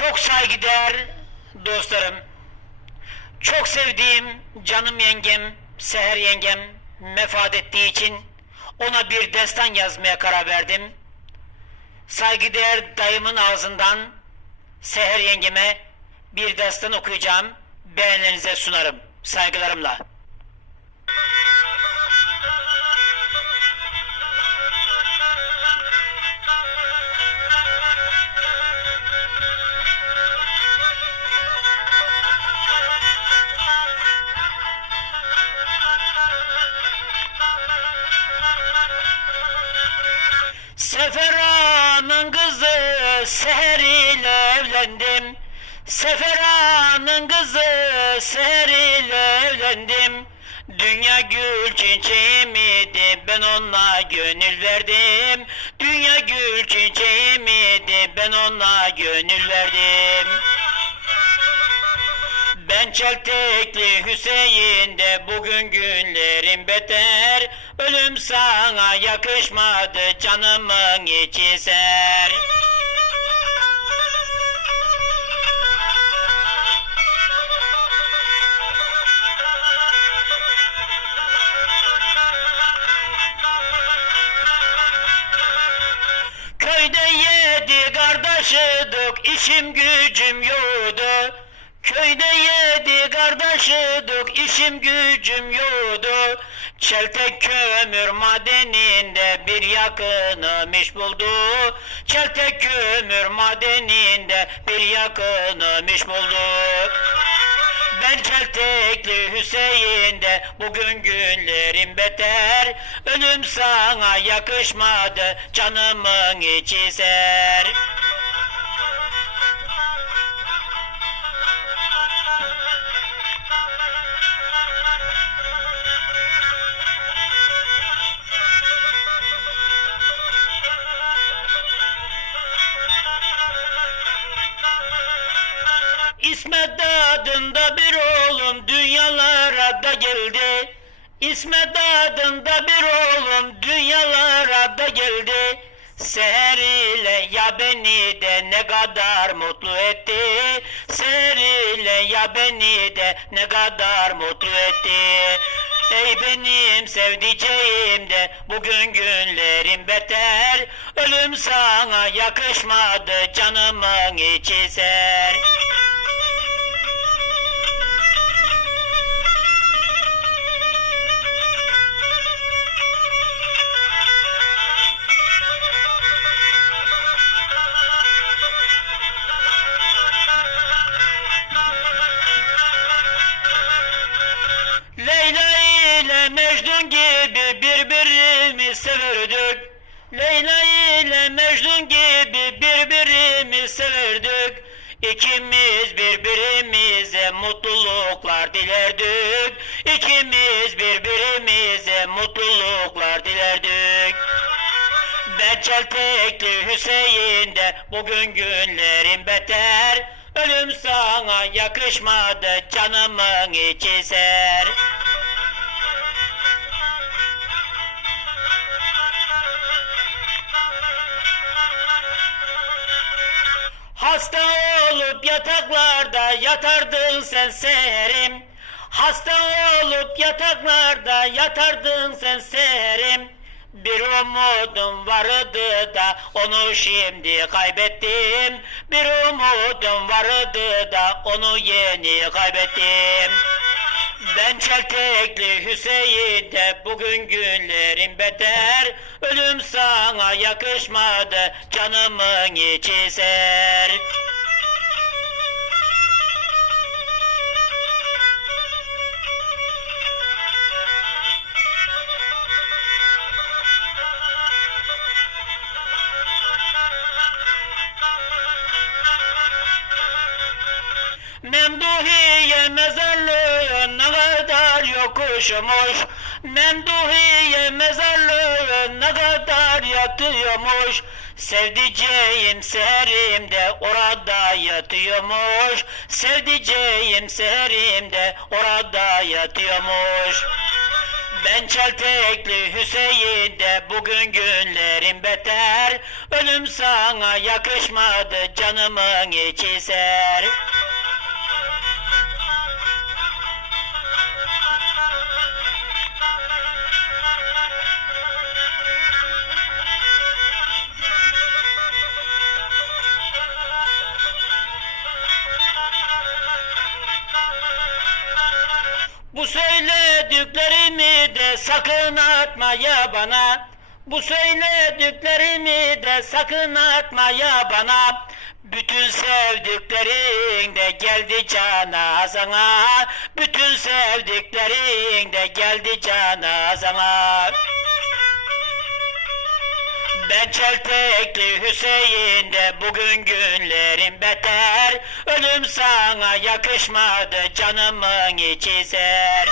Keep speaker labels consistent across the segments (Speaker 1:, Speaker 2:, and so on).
Speaker 1: Çok saygıdeğer dostlarım, çok sevdiğim canım yengem, Seher yengem vefat ettiği için ona bir destan yazmaya karar verdim. Saygıdeğer dayımın ağzından Seher yengeme bir destan okuyacağım. Beğeninize sunarım. Saygılarımla. Seher ile evlendim. Sefer Ağa'nın kızı Seher ile evlendim. Dünya gül çiçeğimidi ben ona gönül verdim. Dünya gül çiçeğimidi ben ona gönül verdim. Ben Çeltekli Hüseyin de bugün günlerim beter Ölüm sana yakışmadı canımın içi ser kardeşidik işim gücüm yoktu. Köyde yedi kardeşidik işim gücüm yoktu. Çeltek kömür madeninde bir yakınım iş buldu. Çeltek kömür madeninde bir yakınım iş buldu. Ben Çeltekli Hüseyin de bugün günlerim beter. Ölüm sana yakışmadı canımın içi ser İsmet adında bir oğlum dünyalara da geldi. Seher ile ya beni de ne kadar mutlu etti. Seher ile ya beni de ne kadar mutlu etti. Ey benim sevdiceğim de bugün günlerim beter. Ölüm sana yakışmadı canımın içi ser. Mecnun gibi birbirimizi severdik. İkimiz birbirimize mutluluklar dilerdik. İkimiz birbirimize mutluluklar dilerdik. Ben Çeltekli Hüseyin de bugün günlerim beter. Ölüm sana yakışmadı canımın içi ser. Hasta olup yataklarda yatardın sen serim. Hasta olup yataklarda yatardın sen serim. Bir umudum vardı da onu şimdi kaybettim. Bir umudum vardı da onu yeni kaybettim. Ben Çeltekli Hüseyin de bugün günlerim beter. Ölüm sana yakışmadı canımın içi ser. Memduhiye mezarlığı ne kadar yokuşmuş Memduhiye mezarlığı ne kadar yatıyormuş. Sevdiceğim seherim de orada yatıyormuş. Sevdiceğim seherim de orada yatıyormuş. Ben Çeltekli Hüseyin de bugün günlerim beter. Ölüm sana yakışmadı can canımın içi ser. sakın atma ya bana. Bu söylediklerimi de sakın atma ya bana. Bütün sevdiklerin de geldi canazana. Bütün sevdiklerin de geldi canazana. Ben Çeltekli Hüseyin'de bugün günlerim beter Ölüm sana yakışmadı canımın içi zer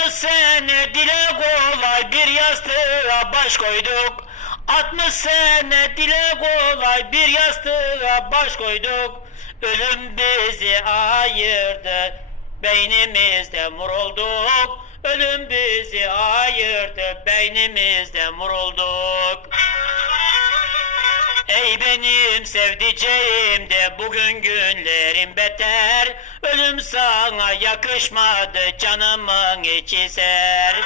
Speaker 1: 60 sene dile kolay bir yastığa baş koyduk. 60 sene dile kolay bir yastığa baş koyduk. Ölüm bizi ayırdı, beynimizde mur olduk. Ölüm bizi ayırdı, beynimizde mur olduk. Ey benim sevdiceğim de bugün günlerim beter. Ölüm sana yakışmadı canımın içi ser